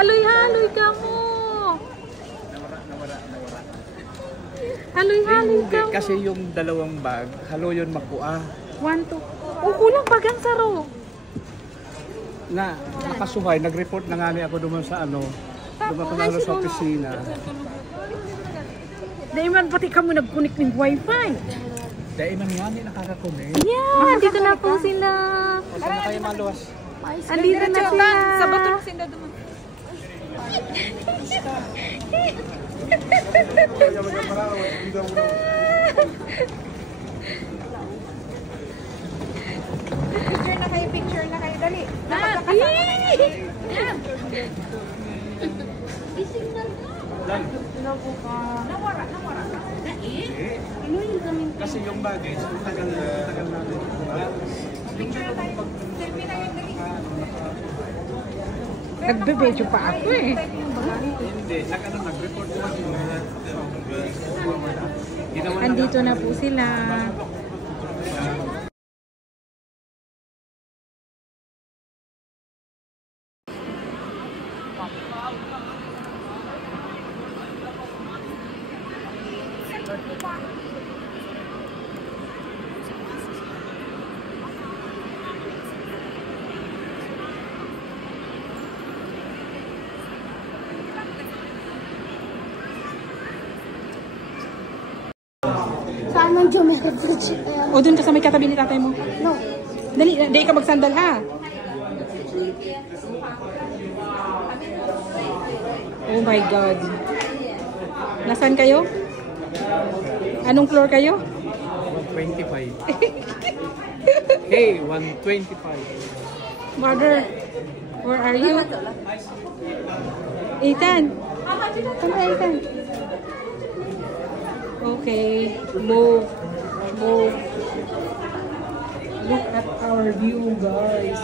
Haloy-haloy ka mo. Haloy-haloy ka mo. Kasi yung dalawang bag, halo yun makuha. 1, 2. Oh, kulang bagang saro. Na nakasuhay, nag-report na nga ako duman sa ano, duman ko na sa opisina. Dahil man pati ka mo nag-connect ng wifi. Dahil man nga nakakakunin. Yeah, dito na po sila. Saan na kayo maluwas? Andito na sila. Sa bato na sinda duman. Picture na kayo, dali. Kasi yung bagay, tagal natin. Picture na tayo. Selfie na yun, dali. Nagbe-video pa ako eh. Hindi, nag-report ko kasi. Andito na po sila. Saan ang geometric bridge? O dun ka sa may katabi ni tatay mo. No. Dali, dali ka magsandal ha. Oh my God. Nasaan kayo? Anong floor kayo? 125. Hey, 125. Mother, where are you? Ethan. Saan ka, Ethan? Okay, move. Look at our view, guys.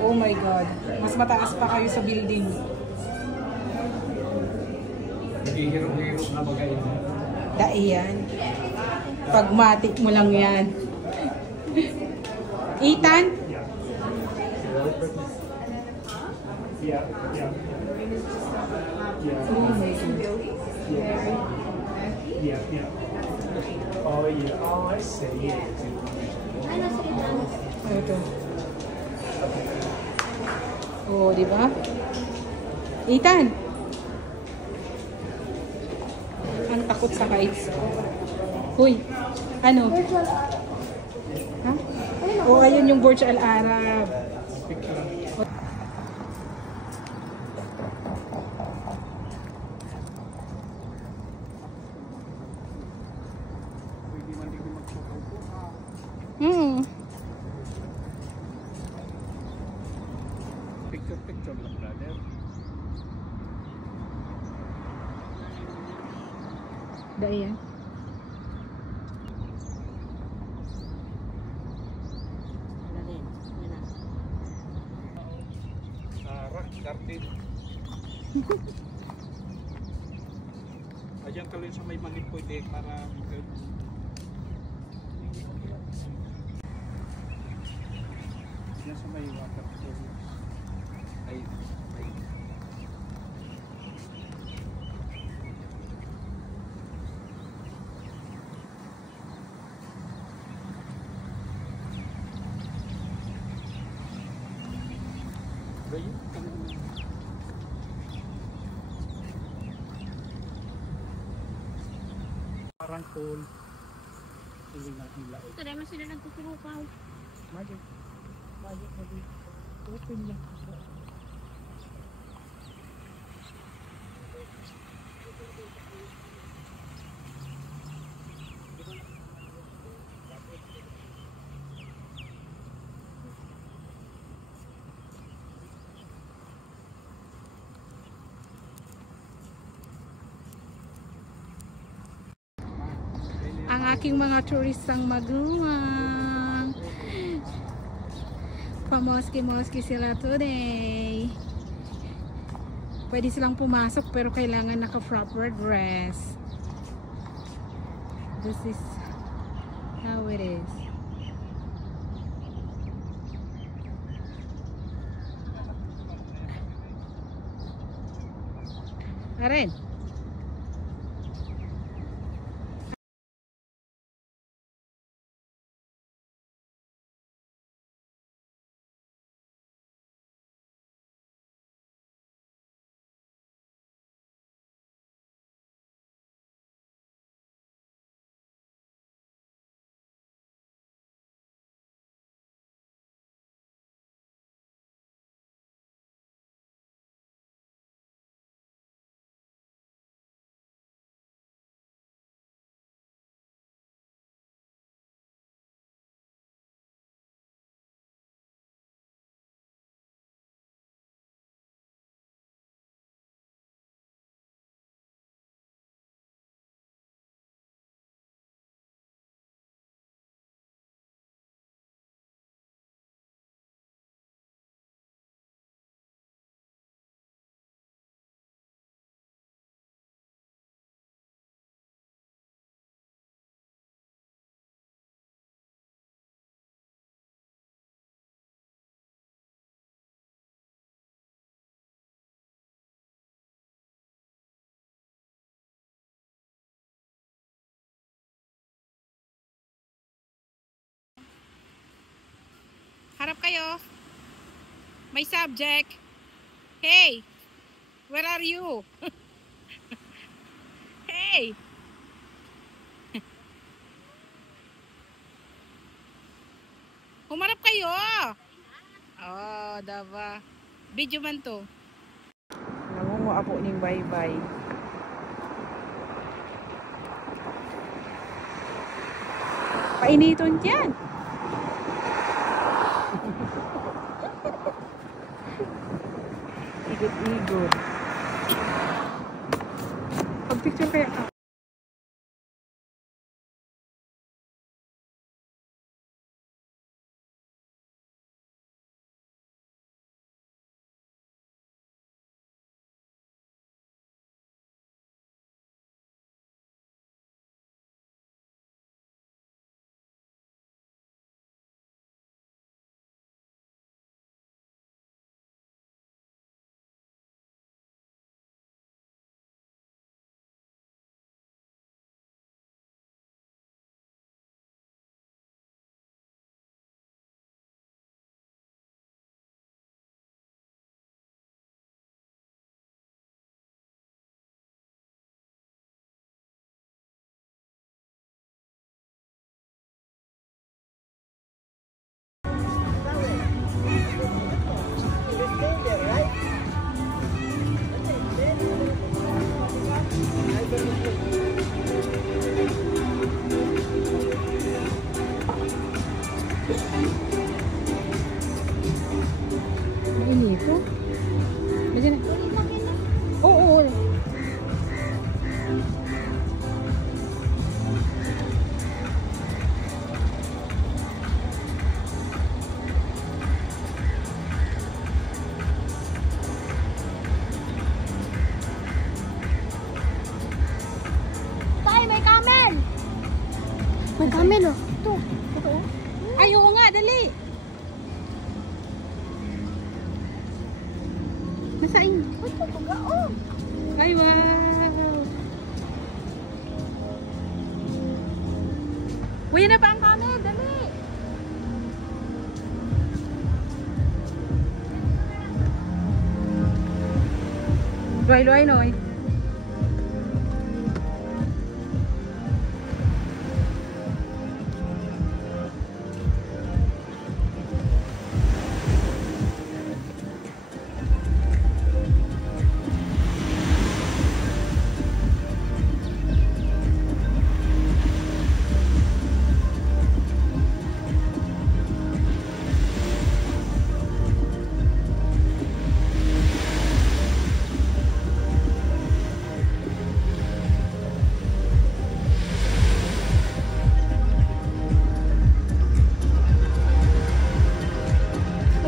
Oh my God. Mas mataas pa kayo sa building. Hihiro-hiro na bagay. Daiyan. Pagmatik mo lang yan. Ethan? Oh my God. Yeah. Oh yeah, oh I see. Ito. Oh, di ba? Ethan! Ang takot sa heights. Uy, ano? Ha? Oh, ayun yung Burj Al Arab. Picture lang, brother. Daiyan. Rock garden. Ayan ka lang sa may malipoy din para yan sa may waterfall. Ay. Parang cool. Hindi na hila. Ito naman sila nagkukurukaw. Magic. Open lang. Ang aking mga turistang magulang. Pamoski-moski sila today. Pwede silang pumasok pero kailangan naka-proper dress. This is how it is. Aren. Harap kayo. May subject. Hey, where are you? Hey. Humarap kayo. Oh, daba. Video man to. Nangunguha po ning bye-bye. Painiton dyan. Igot-igot. Pag-picture kaya ka. Mainito. Medyo na. Oo. Tay, may camel! May camel oh. Ito. Ito oh. Ay, oo nga, dali. Nasaan? Ito, baga oh. Ay, wow. Uy, na pa ang camel, dali. Luay-luay, Noy.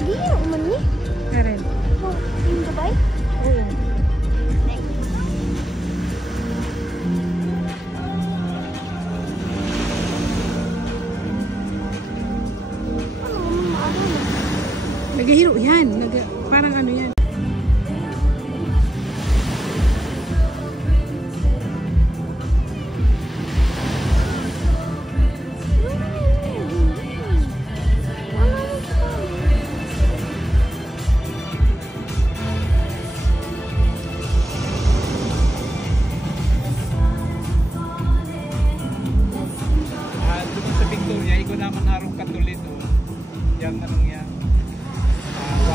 Lagi yun, umani. Karen. Oh, yung gabay? Oo. Ano, maano na. Nagahiro yan. Parang ano yan.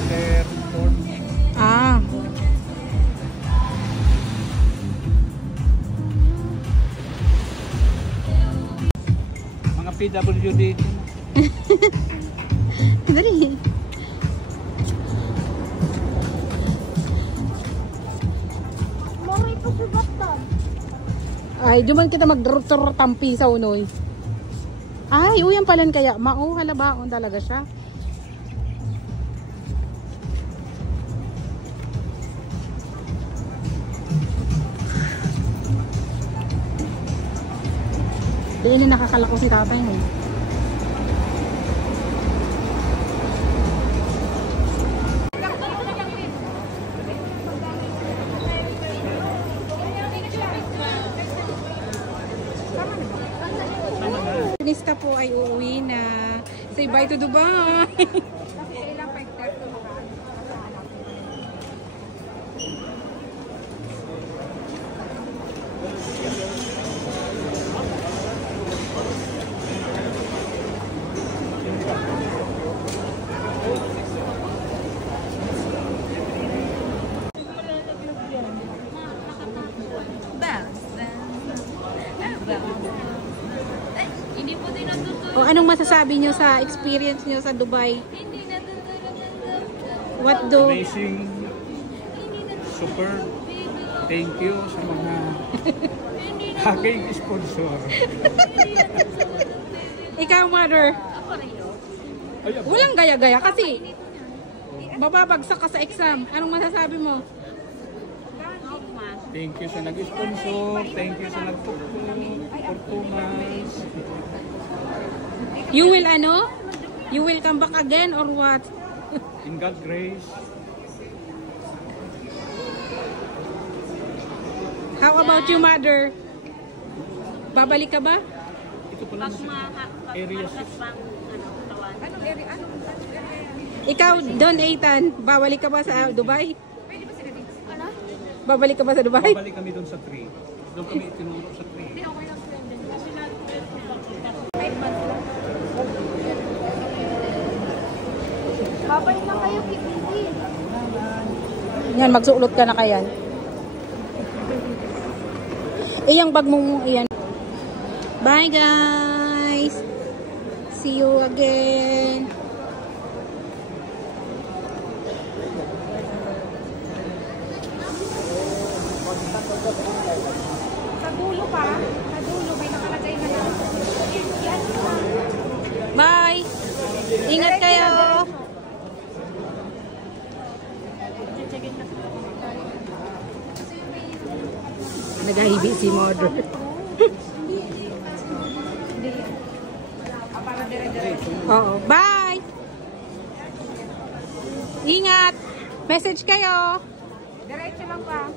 Waterford. Ah. Mga PWD. Dali. Mori po si Batan. Ay, di man kita mag-rotor tampi sa unoy. Ay, uyan palan kaya. Mao, halabaon talaga siya. Di na nakakalako si tatay mo. Nista po ay uuwi na. Say bye to Dubai. Hindi po din natutulog. O anong masasabi nyo sa experience nyo sa Dubai? Hindi natutulog. What do? Amazing. Super. Thank you sa mga aking sponsor. Ikaw, mother. Ako rin yun. Ay, aba. Walang gaya-gaya kasi mababagsak ka sa exam. Anong masasabi mo? Thank you sa nag-sponsor. Thank you sa nag-support for 2 months. You will ano? You will come back again or what? In God's grace. How about you, mother? Babalik ka ba? Ito pala sa area 6. Anong area? Anong area? Ikaw, Don Ethan, babalik ka ba sa Dubai? Pwede ba sila dito? Ano? Babalik ka ba sa Dubai? Babalik kami doon sa 3. Doon kami itinuro sa 3. Hindi, okay lang sila din. Kasi Babalik na kayo, Kikiki. Yan, magsuulot ka na kayan. Iyang bag mong iyan. Bye guys! See you again! sa dulo pa. Sa dulo, may nakalagay na lang. Bye! Ingat kayo! Nagahibi si mother. Oo. Bye! Ingat! Message kayo! Diretso lang pa.